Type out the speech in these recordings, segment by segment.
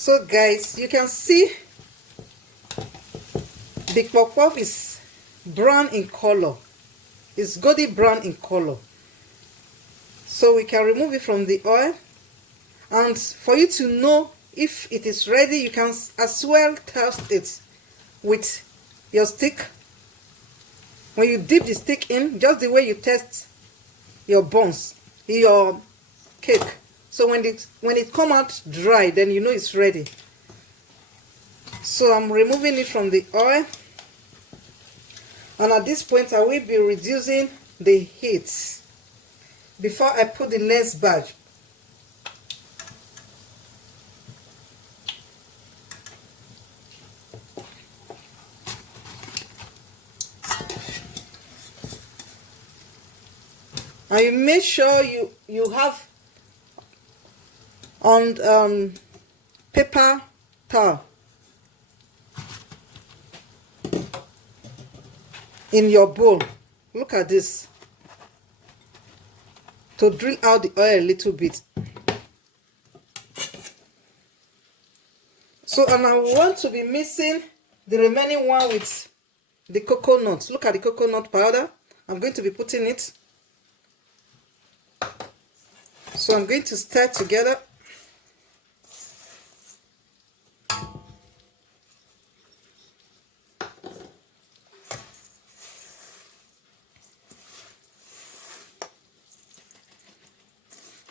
So guys, you can see the puff puff is brown in color. It's goldy brown in color. So we can remove it from the oil. And for you to know if it is ready, you can as well test it with your stick. When you dip the stick in, just the way you test your buns, your cake. So when it come out dry, then you know it's ready. So I'm removing it from the oil. And at this point, I will be reducing the heat before I put the next batch. And you make sure you have on paper towel in your bowl. Look at this, to drill out the oil a little bit. So, and I want to be mixing the remaining one with the coconut. Look at the coconut powder. I'm going to be putting it. So I'm going to stir together.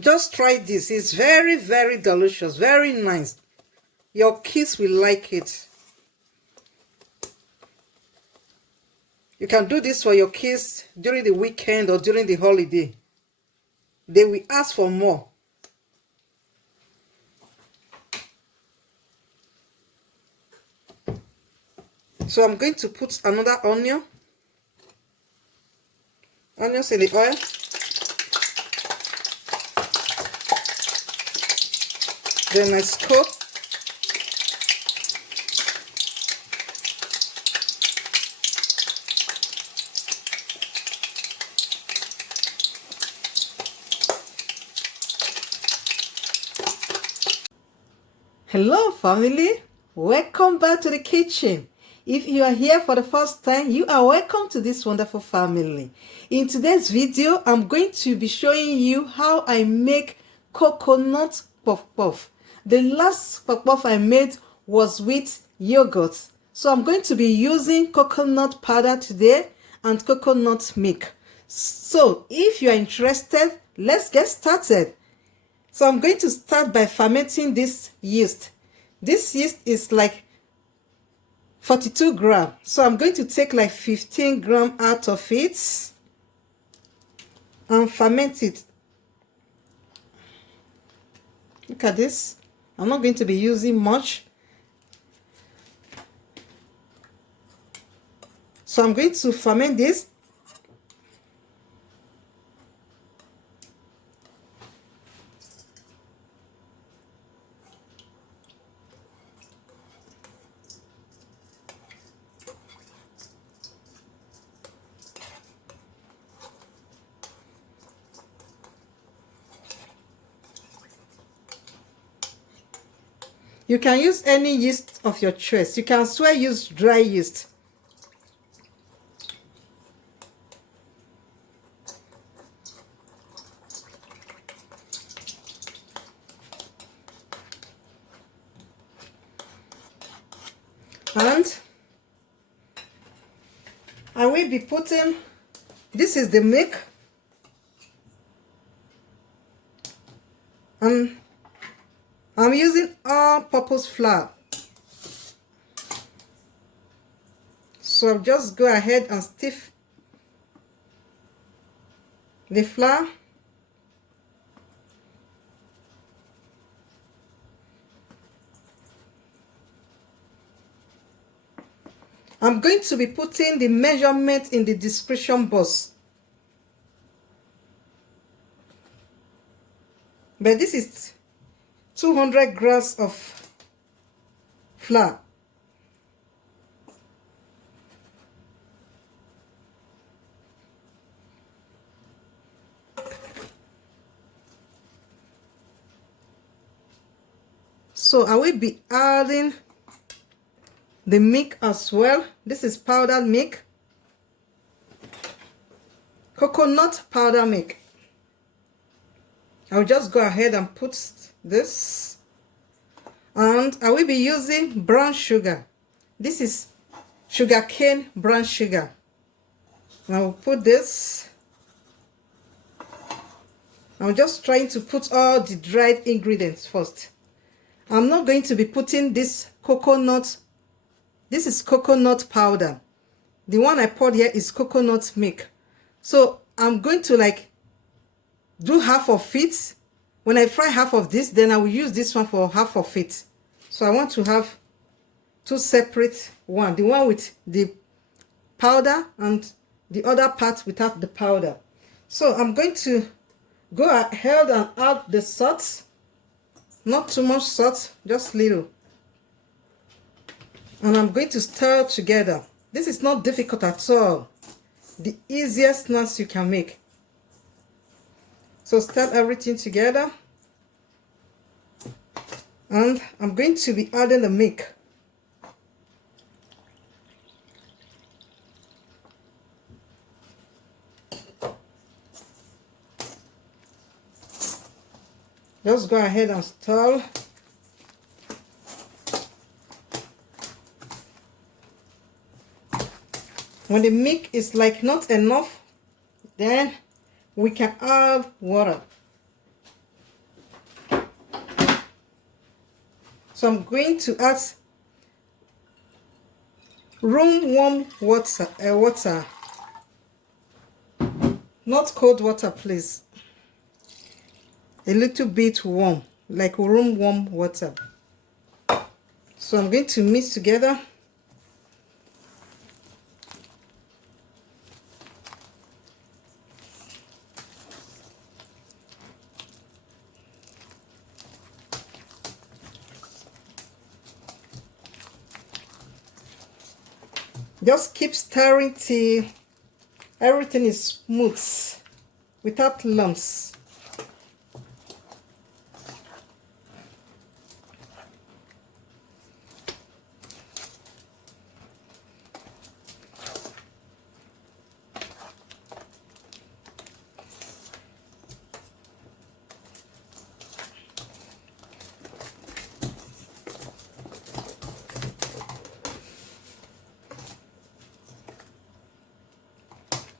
Just try this. It's very, very delicious, very nice. Your kids will like it. You can do this for your kids during the weekend or during the holiday. They will ask for more. So I'm going to put another onions in the oil. Then I scoop. Hello family, welcome back to the kitchen. If you are here for the first time, you are welcome to this wonderful family. In today's video, I'm going to be showing you how I make coconut puff puff. The last puff puff I made was with yogurt. So I'm going to be using coconut powder today and coconut milk. So if you are interested, let's get started. So I'm going to start by fermenting this yeast. This yeast is like 42 grams. So I'm going to take like 15 grams out of it and ferment it. Look at this. I'm not going to be using much. So I'm going to ferment this. You can use any yeast of your choice. You can as well use dry yeast. And I will be putting, this is the milk, and I'm using all-purpose flour. So I'll just go ahead and stiff the flour. I'm going to be putting the measurement in the description box. But this is 200 grams of flour. So I will be adding the milk as well. This is powdered milk, coconut powder milk. I'll just go ahead and put this, and I will be using brown sugar. This is sugarcane brown sugar. I'll put this. I'm just trying to put all the dried ingredients first. I'm not going to be putting this coconut. This is coconut powder. The one I poured here is coconut milk. So I'm going to like do half of it. When I fry half of this, then I will use this one for half of it. So I want to have two separate one. The one with the powder and the other part without the powder. So I'm going to go ahead and add the salt. Not too much salt, just little. And I'm going to stir together. This is not difficult at all. The easiest snacks you can make. So stir everything together. And I'm going to be adding the milk. Just go ahead and stir. When the milk is like not enough, then we can add water. So I'm going to add room warm water, not cold water, please. A little bit warm, like room warm water. So I'm going to mix together. Just keep stirring till everything is smooth without lumps.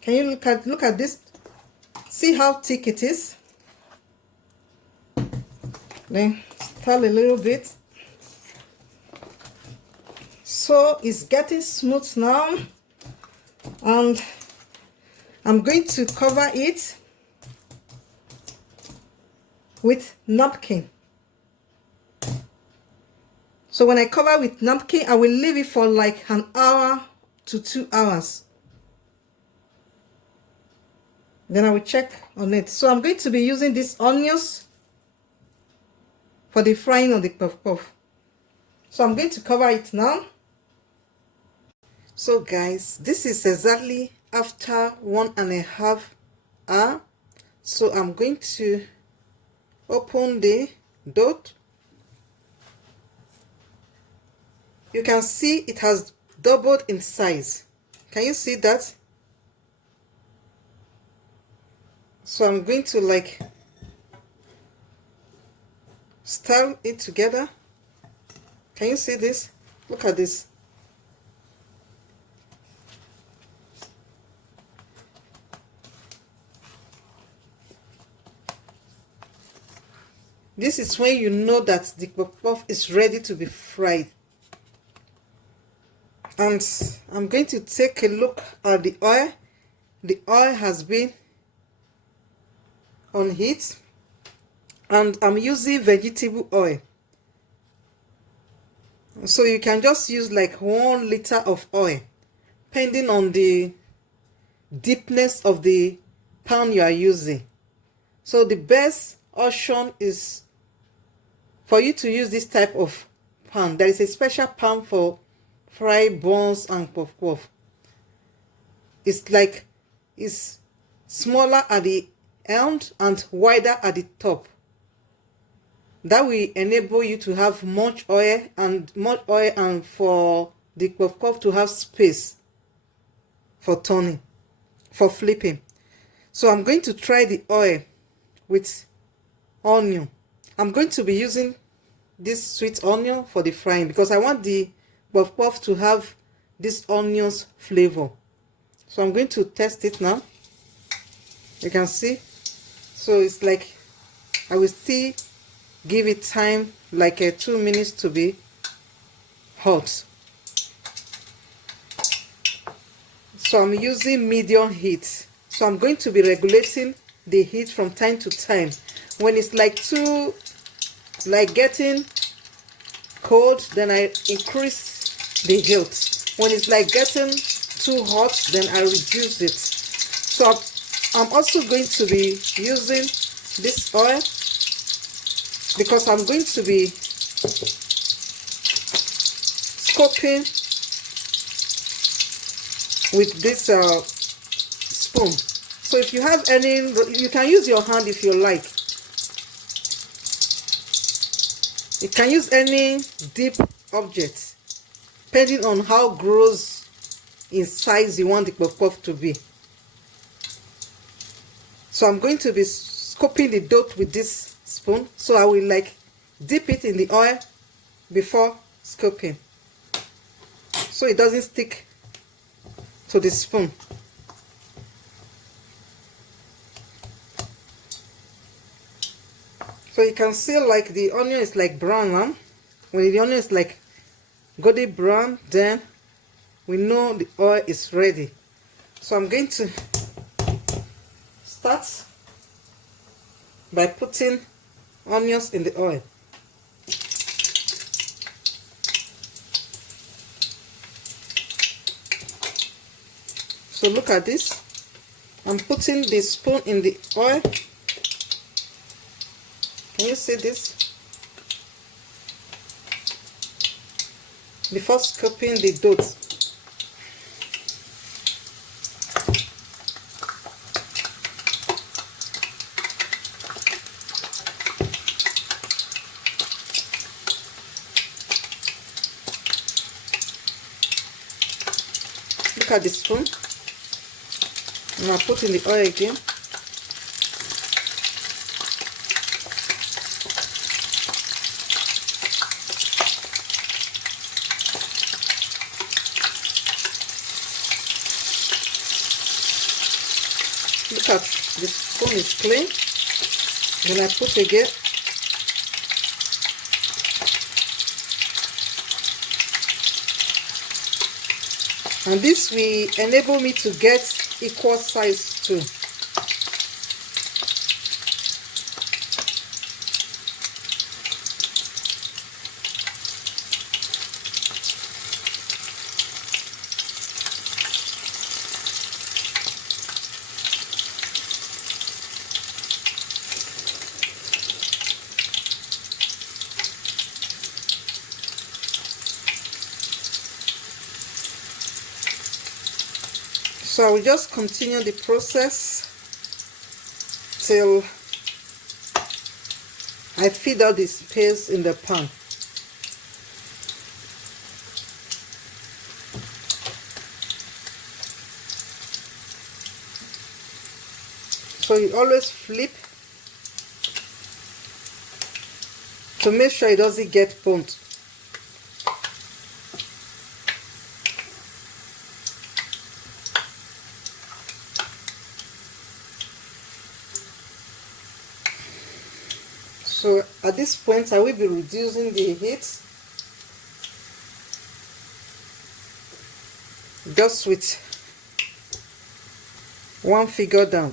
Can you look at this? See how thick it is? Then stir a little bit. So it's getting smooth now. And I'm going to cover it with napkin. So when I cover with napkin, I will leave it for like an hour to 2 hours. Then I will check on it. So I'm going to be using these onions for the frying of the puff puff. So I'm going to cover it now. So guys, this is exactly after 1.5 hours. So I'm going to open the dough. You can see it has doubled in size. Can you see that? So I'm going to like stir it together. Can you see this? Look at this. This is when you know that the puff puff is ready to be fried. And I'm going to take a look at the oil. The oil has been on heat, and I'm using vegetable oil. So you can just use like 1 liter of oil, depending on the deepness of the pan you are using. So the best option is for you to use this type of pan. There is a special pan for fried buns and puff puff. It's smaller at the end and wider at the top. That will enable you to have much oil and for the puff puff to have space for turning, for flipping. So I'm going to try the oil with onion. I'm going to be using this sweet onion for the frying because I want the puff puff to have this onion's flavor. So I'm going to test it now. You can see. So it's like I will still give it time, like 2 minutes to be hot. So I'm using medium heat. So I'm going to be regulating the heat from time to time. When it's like getting cold, then I increase the heat. When it's like getting too hot, then I reduce it. So I'm also going to be using this oil because I'm going to be scoping with this spoon. So if you have any, you can use your hand if you like. You can use any deep object depending on how gross in size you want the puff puff to be. So I'm going to be scoping the dough with this spoon. So I will like dip it in the oil before scoping, so it doesn't stick to the spoon. So you can see like the onion is like brown now. When the onion is like golden brown, then we know the oil is ready. So I'm going to start by putting onions in the oil. So look at this. I'm putting the spoon in the oil. Can you see this? Before scoping the dough. Look at the spoon. And I'll put in the oil again. Look at the spoon is clean. Then I put again. And this will enable me to get equal size too. So I will just continue the process till I feed out the space in the pan. So you always flip to make sure it doesn't get burnt. So at this point I will be reducing the heat just with one finger down.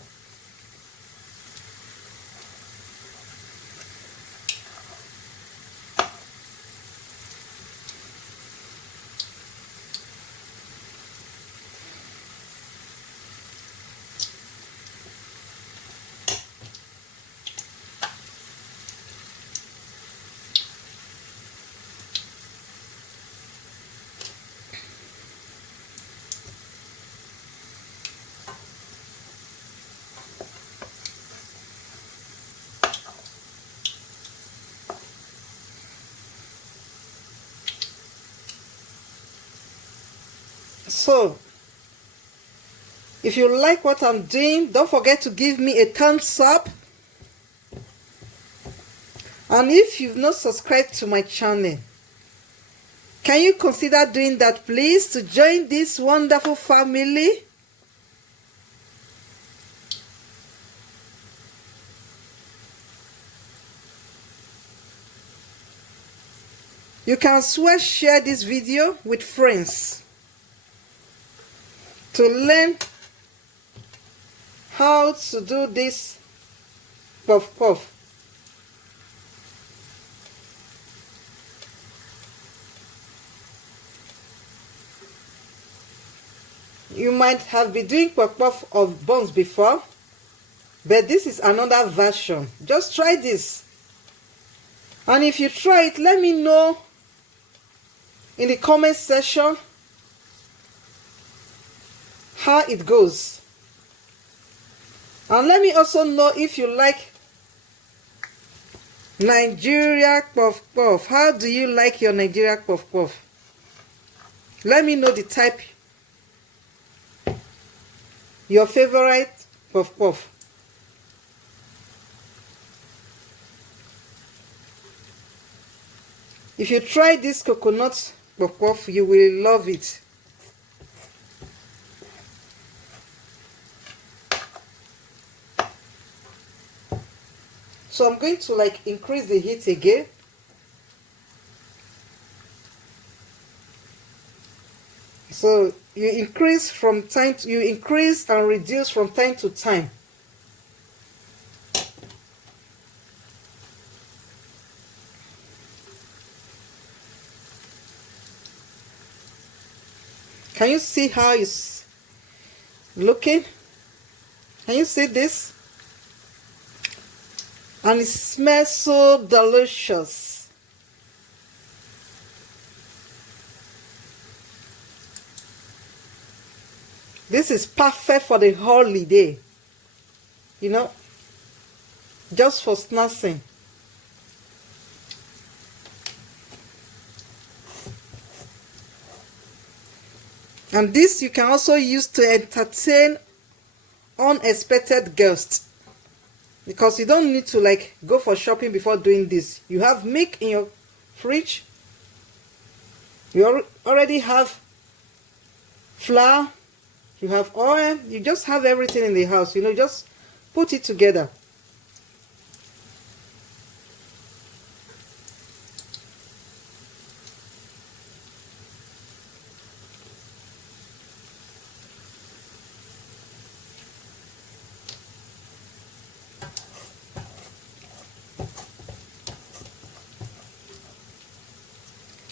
So if you like what I'm doing, don't forget to give me a thumbs up. And if you've not subscribed to my channel, can you consider doing that, please, to join this wonderful family? You can as well share this video with friends to learn how to do this puff puff. You might have been doing puff puff of buns before, but this is another version. Just try this. And if you try it, let me know in the comment section how it goes. And let me also know if you like Nigeria puff puff. How do you like your Nigeria puff puff? Let me know the type, your favorite puff puff. If you try this coconut puff puff, you will love it. So I'm going to increase the heat again. So you increase and reduce from time to time. Can you see how it's looking? Can you see this? And it smells so delicious. This is perfect for the holiday. You know, just for snacking. And this you can also use to entertain unexpected guests, because you don't need to go for shopping before doing this. You have milk in your fridge, you already have flour, you have oil, you just have everything in the house, you know, just put it together.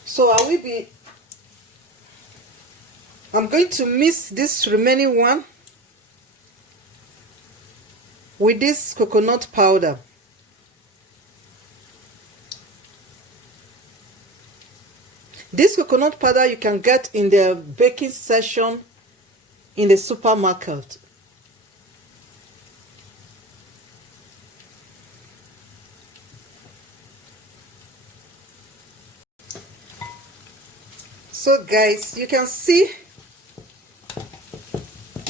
So I'm going to mix this remaining one with this coconut powder. This coconut powder you can get in the baking section in the supermarket. So guys, you can see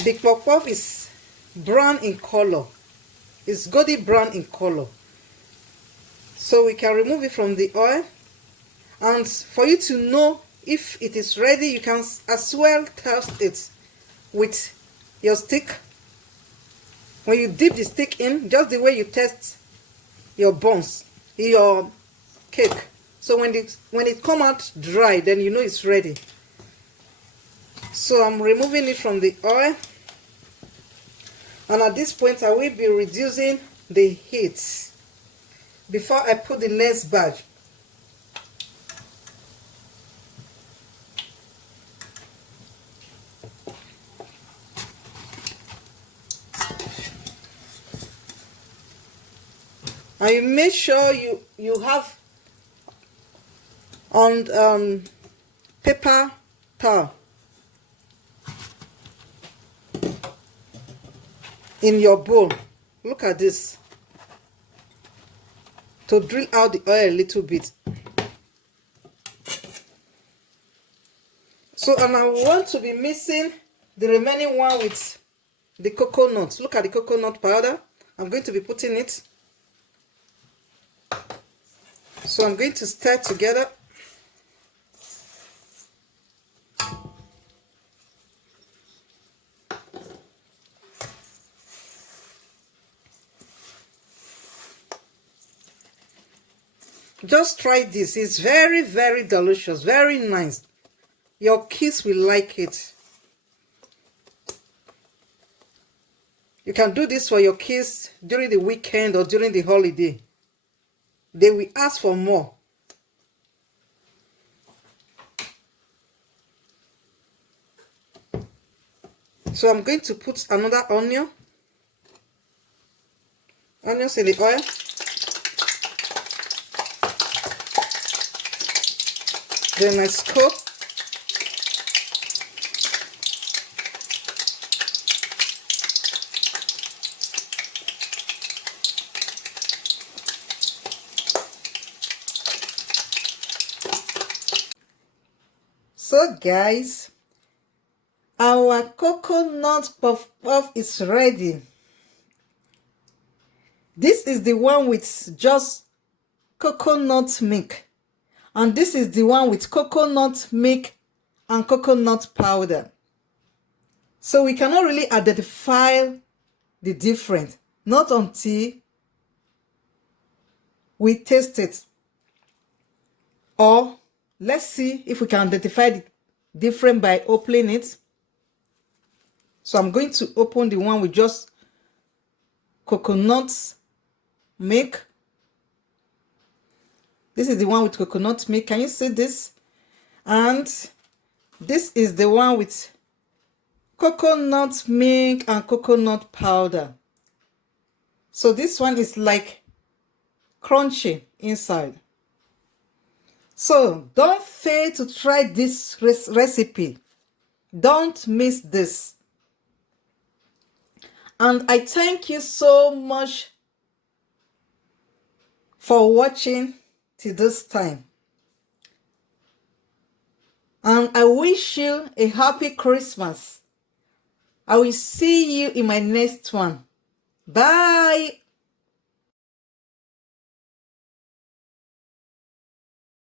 the puff puff is brown in color. It's goldy brown in color. So we can remove it from the oil. And for you to know if it is ready, you can as well test it with your stick. When you dip the stick in, just the way you test your buns, your cake. So when it come out dry, then you know it's ready. So I'm removing it from the oil. And at this point, I will be reducing the heat before I put the next batch. And you make sure you have on paper towel in your bowl. Look at this, to drill out the oil a little bit. So, and I want to be mixing the remaining one with the coconut. Look at the coconut powder. I'm going to be putting it. So I'm going to stir together. Just try this. It's very, very delicious, very nice. Your kids will like it. You can do this for your kids during the weekend or during the holiday. They will ask for more. So I'm going to put another onions in the oil. Then I scoop. So guys, our coconut puff puff is ready. This is the one with just coconut milk. And this is the one with coconut milk and coconut powder. So we cannot really identify the difference. Not until we taste it. Or let's see if we can identify the difference by opening it. So I'm going to open the one with just coconut milk. This is the one with coconut milk. Can you see this? And this is the one with coconut milk and coconut powder. So this one is like crunchy inside. So don't fail to try this recipe. Don't miss this. And I thank you so much for watching till this time. And I wish you a happy Christmas. I will see you in my next one. Bye.